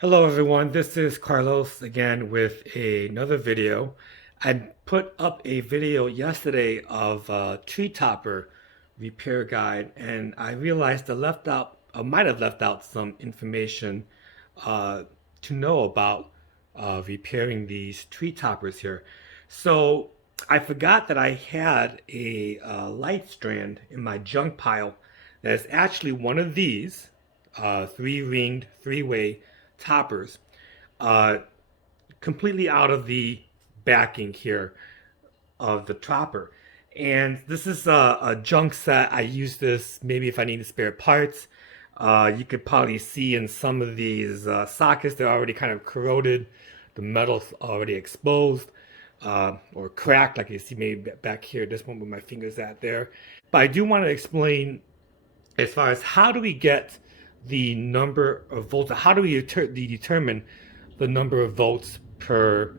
Hello everyone, this is Carlos again with another video. I put up a video yesterday of a tree topper repair guide, and I realized I might have left out some information uh, to know about repairing these tree toppers here. So I forgot that I had a light strand in my junk pile that is actually one of these three-ringed, three-way toppers, uh, completely out of the backing here of the topper. And this is a junk set. I use this maybe if I need spare parts. You could probably see in some of these sockets, they're already kind of corroded. The metal's already exposed or cracked, like you see maybe back here, this one with my fingers at there. But I do want to explain as far as how do we get the number of volts, how do we determine the number of volts per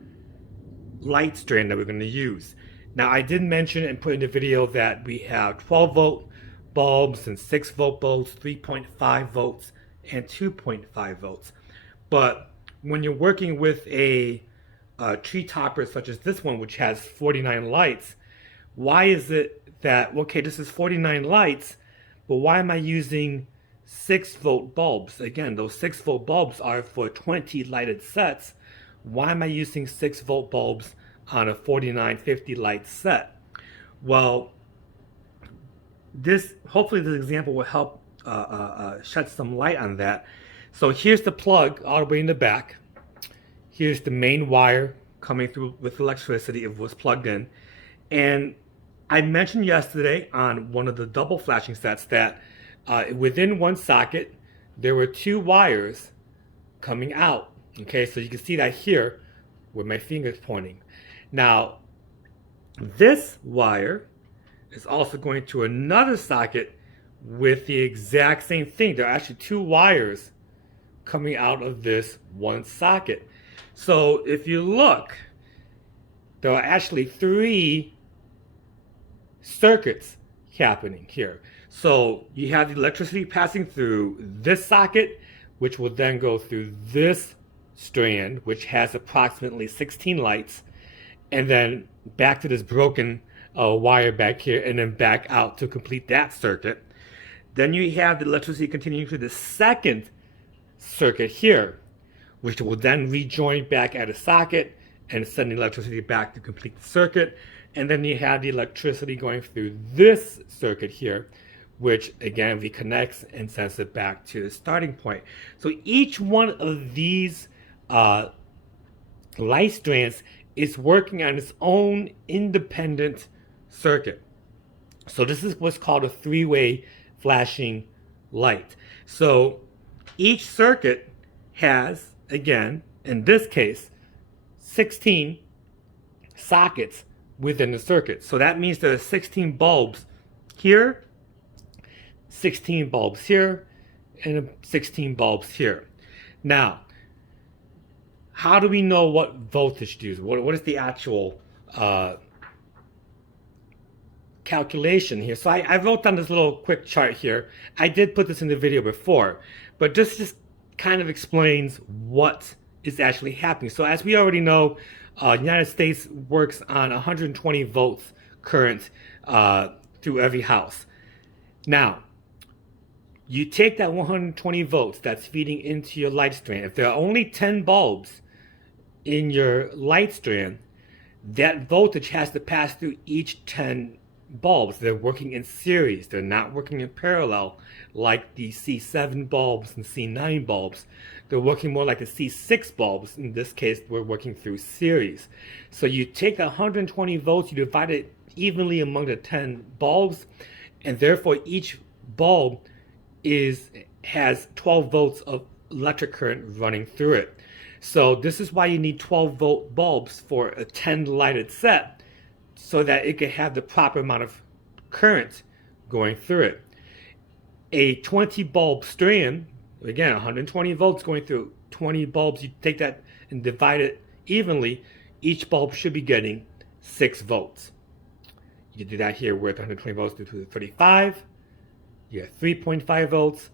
light strand that we're going to use. Now, I did mention and put in the video that we have 12 volt bulbs and 6 volt bulbs, 3.5 volts, and 2.5 volts. But when you're working with a tree topper such as this one, which has 49 lights, why is it that, okay, this is 49 lights, but why am I using 6 volt bulbs? Again, those 6 volt bulbs are for 20 lighted sets. Why am I using 6 volt bulbs on a 4950 light set? Well, hopefully this example will help shed some light on that. So here's the plug all the way in the back. Here's the main wire coming through with electricity. It was plugged in. And I mentioned yesterday on one of the double flashing sets that within one socket, there were 2 wires coming out. Okay, so you can see that here with my fingers pointing. Now, this wire is also going to another socket with the exact same thing. There are actually 2 wires coming out of this one socket. So if you look, there are actually 3 circuits happening here. So you have the electricity passing through this socket, which will then go through this strand, which has approximately 16 lights, and then back to this broken wire back here, and then back out to complete that circuit. Then you have the electricity continuing to the second circuit here, which will then rejoin back at a socket and send the electricity back to complete the circuit. And then you have the electricity going through this circuit here, which again reconnects and sends it back to the starting point. So each one of these light strands is working on its own independent circuit. So this is what's called a three-way flashing light. So each circuit has, again, in this case, 16 sockets within the circuit. So that means there are 16 bulbs here, 16 bulbs here, and 16 bulbs here. Now, how do we know what voltage to use? What is the actual calculation here? So I wrote down this little quick chart here. I did put this in the video before, but this just kind of explains what is actually happening. So as we already know, United States works on 120 volts current through every house. Now, you take that 120 volts that's feeding into your light strand. If there are only 10 bulbs in your light strand, that voltage has to pass through each 10 bulbs. They're working in series. They're not working in parallel like the C7 bulbs and C9 bulbs. They're working more like the C6 bulbs. In this case, we're working through series. So you take the 120 volts, you divide it evenly among the 10 bulbs, and therefore each bulb has 12 volts of electric current running through it. So this is why you need 12 volt bulbs for a 10 lighted set, so that it can have the proper amount of current going through it. A 20 bulb strand, again 120 volts going through 20 bulbs, you take that and divide it evenly, each bulb should be getting 6 volts. You can do that here with 120 volts to 35, you have 3.5 volts,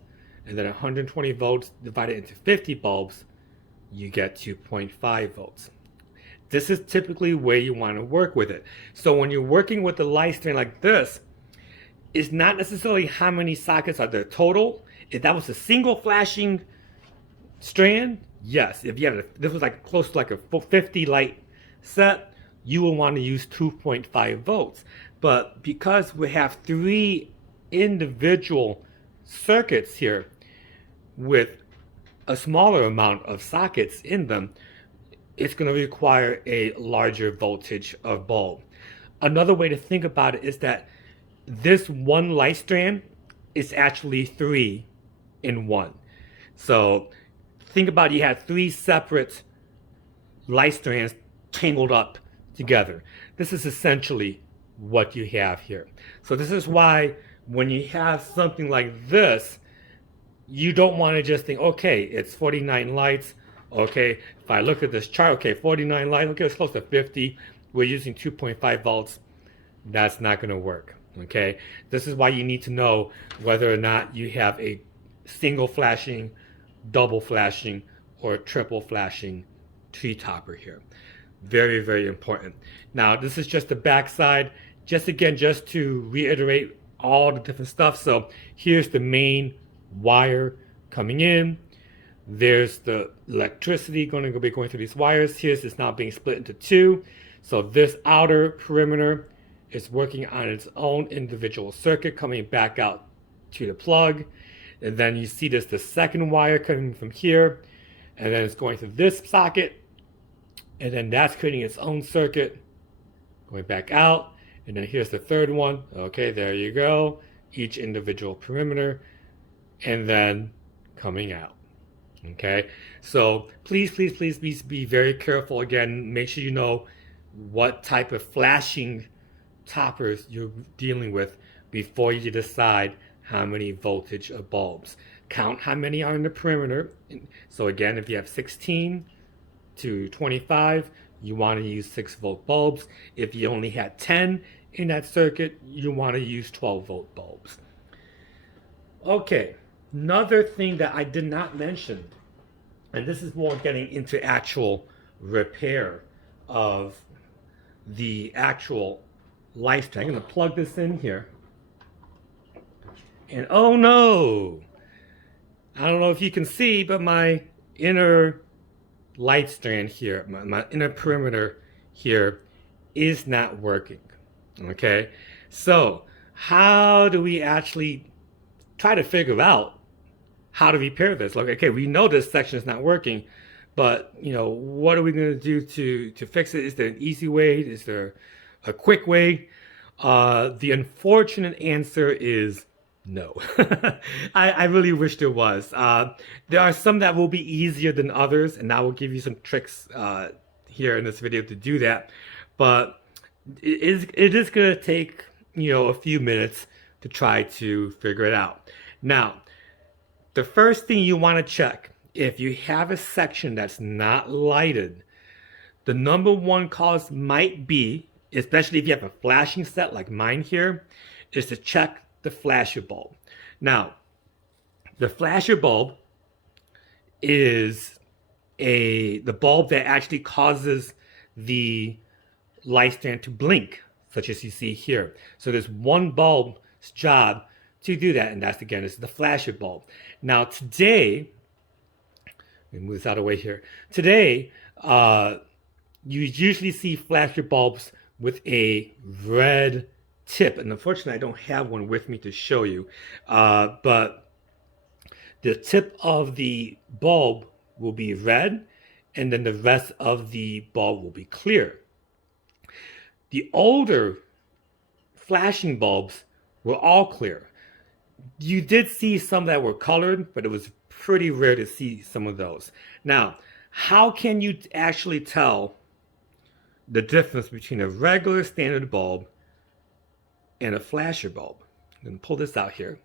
and then 120 volts divided into 50 bulbs, you get 2.5 volts. This is typically where you want to work with it. So when you're working with a light strand like this, it's not necessarily how many sockets are there total. If that was a single flashing strand, yes. If you have this was like close to like a 50 light set, you will want to use 2.5 volts. But because we have 3 individual circuits here with a smaller amount of sockets in them, it's going to require a larger voltage of bulb. Another way to think about it is that this one light strand is actually 3 in 1. So think about you had 3 separate light strands tangled up together. This is essentially what you have here. So this is why when you have something like this, you don't want to just think, okay, it's 49 lights. Okay, if I look at this chart, okay, 49 lights, okay, it's close to 50. We're using 2.5 volts. That's not going to work. Okay, this is why you need to know whether or not you have a single flashing, double flashing, or triple flashing tree topper here. Very, very important. Now, this is just the back side. Just again, just to reiterate all the different stuff. So here's the main wire coming in. There's the electricity going to be going through these wires. Here's this now being split into 2. So this outer perimeter is working on its own individual circuit coming back out to the plug. And then you see this, the second wire coming from here. And then it's going to this socket. And then that's creating its own circuit going back out. And then here's the third one. Okay, there you go. Each individual perimeter. And then coming out. Okay, so please be very careful. Again, make sure you know what type of flashing toppers you're dealing with before you decide how many voltage of bulbs. Count how many are in the perimeter. So again, if you have 16 to 25, you want to use 6-volt bulbs. If you only had 10 in that circuit, you want to use 12-volt bulbs. Okay, another thing that I did not mention, and this is more getting into actual repair of the actual light strand. I'm going to plug this in here. And oh no! I don't know if you can see, but my inner light strand here, my inner perimeter here is not working. Okay? So, how do we actually try to figure out how to repair this? Like, okay, we know this section is not working, but you know, what are we going to do to fix it? Is there an easy way? Is there a quick way? The unfortunate answer is no. I really wish there was. There are some that will be easier than others, and I will give you some tricks here in this video to do that. But it is going to take, you know, a few minutes to try to figure it out. Now, the first thing you want to check, if you have a section that's not lighted, the number one cause might be, especially if you have a flashing set like mine here, is to check the flasher bulb. Now, the flasher bulb is the bulb that actually causes the light strand to blink, such as you see here. So there's one bulb's job to do that, and that's, again, is the flasher bulb. Now today, let me move this out of the way here. Today, you usually see flasher bulbs with a red tip, and unfortunately I don't have one with me to show you, but the tip of the bulb will be red, and then the rest of the bulb will be clear. The older flashing bulbs were all clear. You did see some that were colored, but it was pretty rare to see some of those. Now, how can you actually tell the difference between a regular standard bulb and a flasher bulb? I'm going to pull this out here.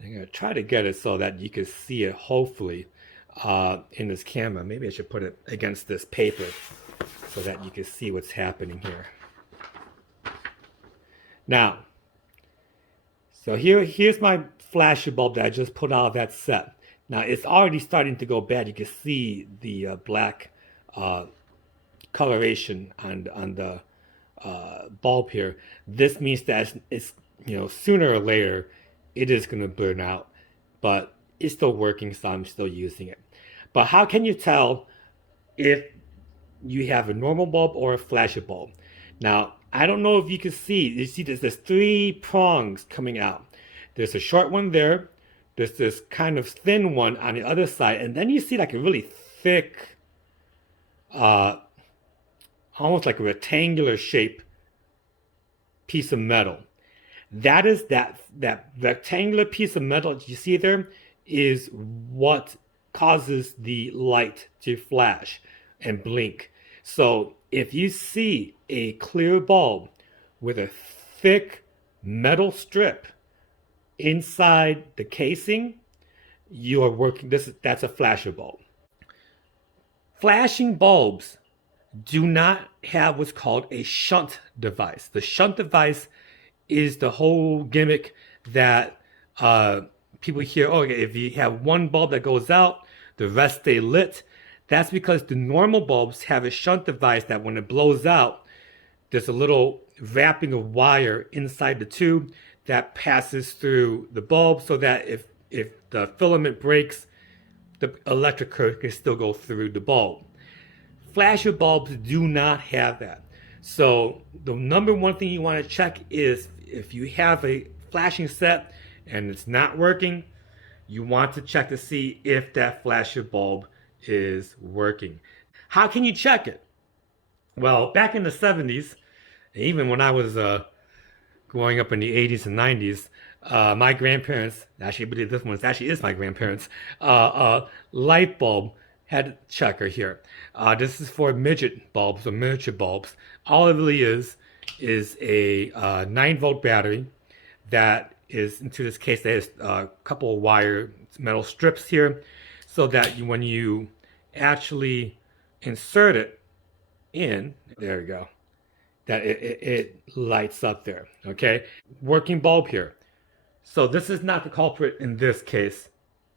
I'm going to try to get it so that you can see it, hopefully, in this camera. Maybe I should put it against this paper so that you can see what's happening here. Now, so here's my flasher bulb that I just put out of that set. Now it's already starting to go bad. You can see the black uh, coloration on the bulb here. This means that it's sooner or later it is going to burn out, but it's still working, so I'm still using it. But how can you tell if you have a normal bulb or a flasher bulb? Now, I don't know if you can see. You see there's three prongs coming out. There's a short one there. There's this kind of thin one on the other side, and then you see like a really thick, uh, almost like a rectangular shape piece of metal. That is that rectangular piece of metal that you see there is what causes the light to flash and blink. So if you see a clear bulb with a thick metal strip inside the casing, you are working that's a flasher bulb. Flashing bulbs do not have what's called a shunt device. The shunt device is the whole gimmick that people hear. Oh, if you have one bulb that goes out, the rest stay lit. That's because the normal bulbs have a shunt device that when it blows out, there's a little wrapping of wire inside the tube that passes through the bulb so that if the filament breaks, the electric current can still go through the bulb. Flasher bulbs do not have that. So the number one thing you want to check is if you have a flashing set and it's not working, you want to check to see if that flasher bulb is working. How can you check it? Well, back in the 70s, even when I was growing up in the 80s and 90s, my grandparents, actually I believe this one actually is my grandparents, light bulb had a checker here. This is for midget bulbs or miniature bulbs. All it really is a 9-volt battery that is, into this case, there's a couple of wire metal strips here so that when you actually insert it in, there you go, that it lights up there, okay? Working bulb here. So this is not the culprit in this case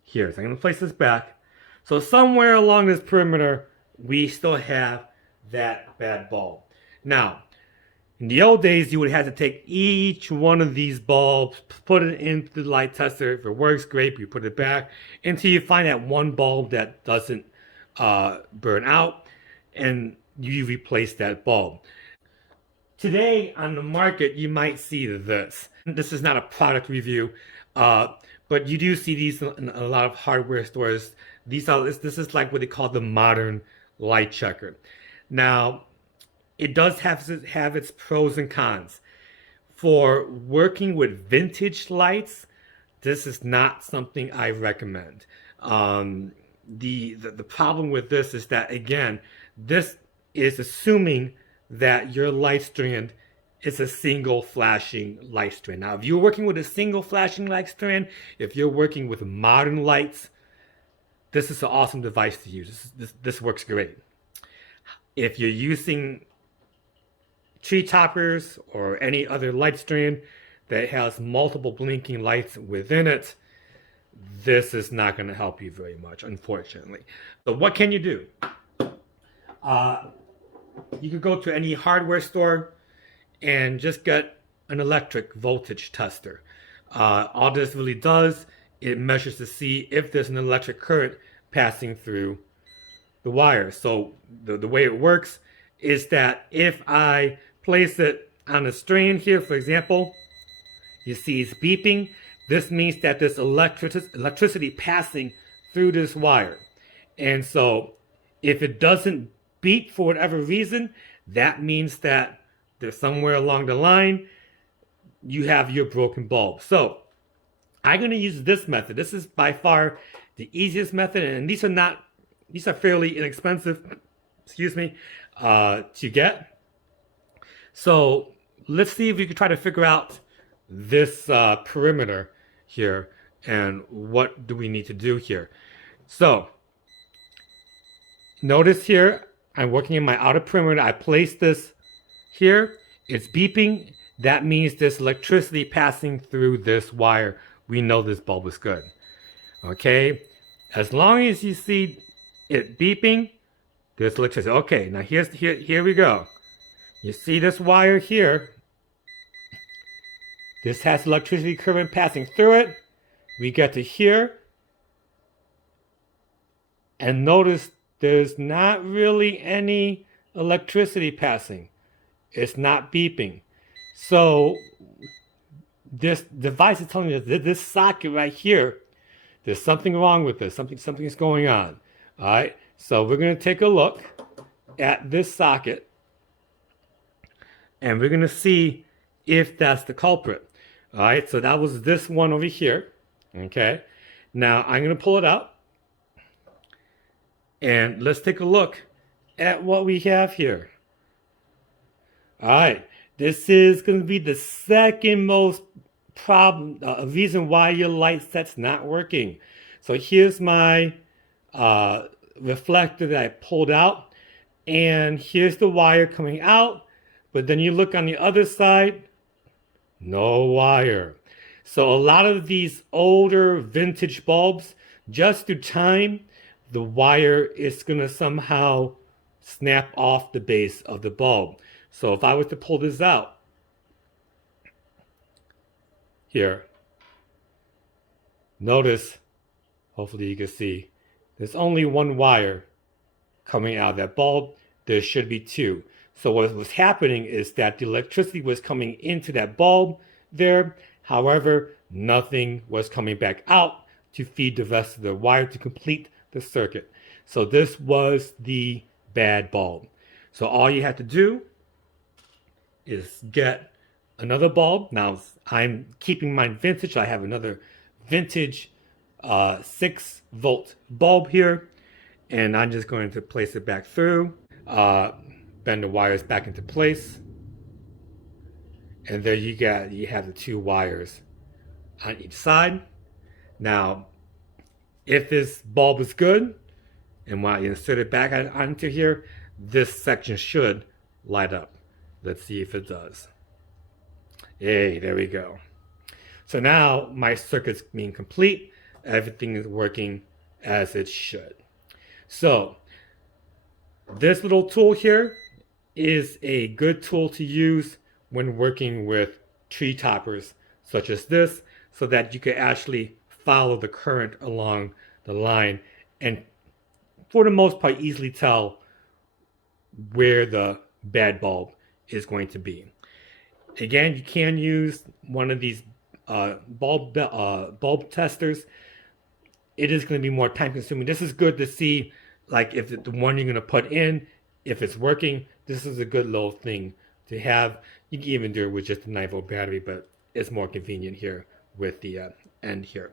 here. So I'm gonna place this back. So somewhere along this perimeter, we still have that bad bulb. Now, in the old days, you would have to take each one of these bulbs, put it into the light tester. If it works, great, you put it back until you find that one bulb that doesn't burn out, and you replace that bulb. Today on the market, you might see this. This is not a product review, but you do see these in a lot of hardware stores. This is like what they call the modern light checker. Now, it does have its pros and cons. For working with vintage lights, this is not something I recommend. The problem with this is that, again, this is assuming that your light strand is a single flashing light strand. Now, if you're working with a single flashing light strand, if you're working with modern lights, this is an awesome device to use. This works great. If you're using tree toppers or any other light strand that has multiple blinking lights within it, this is not going to help you very much, unfortunately. So what can you do? You could go to any hardware store and just get an electric voltage tester. All this really does, it measures to see if there's an electric current passing through the wire. So the way it works is that if I place it on a strand here, for example, you see it's beeping. This means that there's electricity passing through this wire. And so if it doesn't beep for whatever reason, that means that there's somewhere along the line you have your broken bulb. So I'm going to use this method. This is by far the easiest method, and these are fairly inexpensive, excuse me, to get. So let's see if we can try to figure out this perimeter here and what do we need to do here. So notice here, I'm working in my outer perimeter. I place this here. It's beeping. That means there's electricity passing through this wire. We know this bulb is good. Okay. As long as you see it beeping, there's electricity. Okay, now here we go. You see this wire here? This has electricity current passing through it. We get to here. And notice there's not really any electricity passing. It's not beeping. So this device is telling me that this socket right here, there's something wrong with this. Something's going on. All right. So we're going to take a look at this socket, and we're going to see if that's the culprit. All right. So that was this one over here. Okay. Now I'm going to pull it out, and let's take a look at what we have here. All right. This is going to be the second most reason why your light set's not working. So here's my reflector that I pulled out, and here's the wire coming out, but then you look on the other side, no wire. So a lot of these older vintage bulbs, just through time, the wire is going to somehow snap off the base of the bulb. So if I was to pull this out here, notice, hopefully you can see, there's only one wire coming out of that bulb. There should be two. So what was happening is that the electricity was coming into that bulb there. However, nothing was coming back out to feed the rest of the wire to complete the circuit. So this was the bad bulb. So all you have to do is get another bulb. Now I'm keeping mine vintage. I have another vintage 6-volt bulb here, and I'm just going to place it back through, bend the wires back into place, and there you have the two wires on each side. Now if this bulb is good and when I insert it back onto here, this section should light up. Let's see if it does. Hey, there we go. So now my circuit's being complete. Everything is working as it should. So this little tool here is a good tool to use when working with tree toppers such as this, so that you can actually follow the current along the line and for the most part easily tell where the bad bulb is going to be. Again, you can use one of these bulb testers. It is going to be more time consuming. This is good to see, like, if the one you're going to put in, if it's working. This is a good little thing to have. You can even do it with just a 9-volt battery, but it's more convenient here with the end here.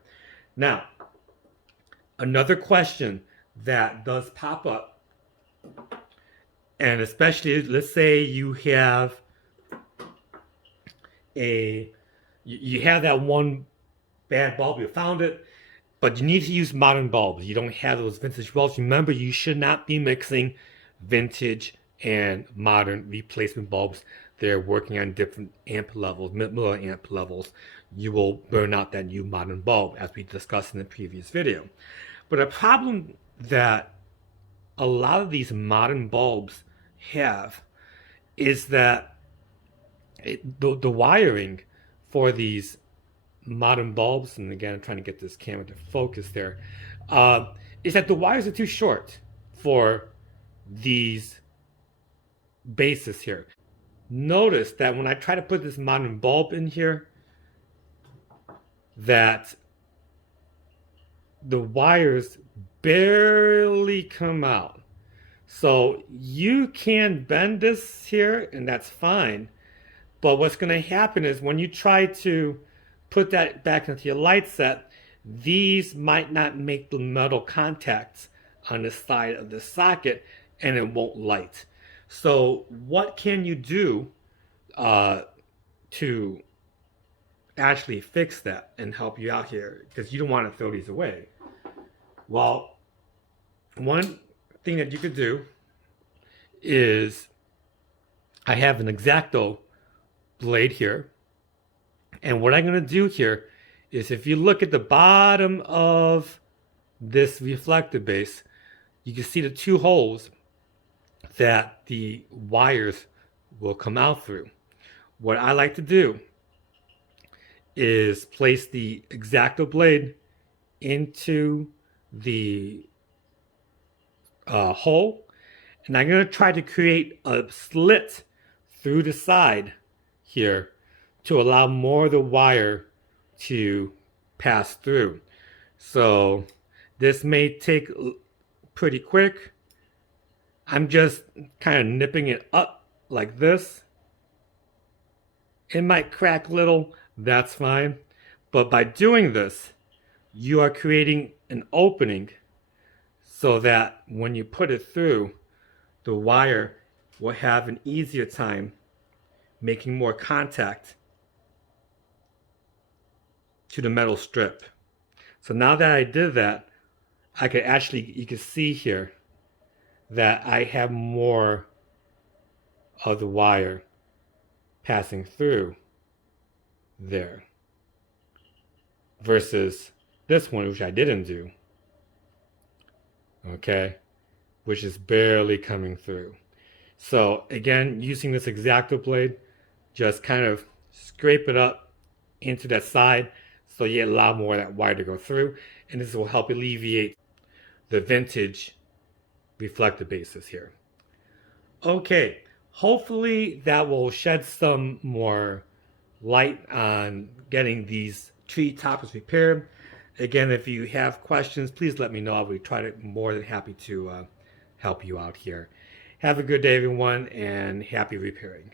Now, another question that does pop up, and especially let's say you have you have that one bad bulb, you found it, but you need to use modern bulbs. You don't have those vintage bulbs. Remember, you should not be mixing vintage and modern replacement bulbs. They're working on different amp levels, milliamp levels. You will burn out that new modern bulb, as we discussed in the previous video. But a problem that a lot of these modern bulbs have is that the wiring for these modern bulbs, and again I'm trying to get this camera to focus there, is that the wires are too short for these bases here. Notice that when I try to put this modern bulb in here, that the wires barely come out. So you can bend this here and that's fine, but what's going to happen is when you try to put that back into your light set, these might not make the metal contacts on the side of the socket and it won't light. So what can you do to actually fix that and help you out here? Because you don't want to throw these away. Well, one thing that you could do is, I have an X-Acto blade here, and what I'm going to do here is, if you look at the bottom of this reflector base, you can see the two holes that the wires will come out through. What I like to do is place the X-Acto blade into the hole, and I'm going to try to create a slit through the side here to allow more of the wire to pass through. So this may take pretty quick. I'm just kind of nipping it up like this. It might crack a little, that's fine. But by doing this, you are creating an opening so that when you put it through, the wire will have an easier time making more contact to the metal strip. So now that I did that, I could actually, you can see here that I have more of the wire passing through there versus this one, which I didn't do, okay, which is barely coming through. So again, using this X-Acto blade, just kind of scrape it up into that side so you allow more of that wire to go through, and this will help alleviate the vintage reflector bases here. Okay, hopefully that will shed some more light on getting these tree toppers repaired. Again, if you have questions, please let me know. I'll be more than happy to help you out here. Have a good day, everyone, and happy repairing.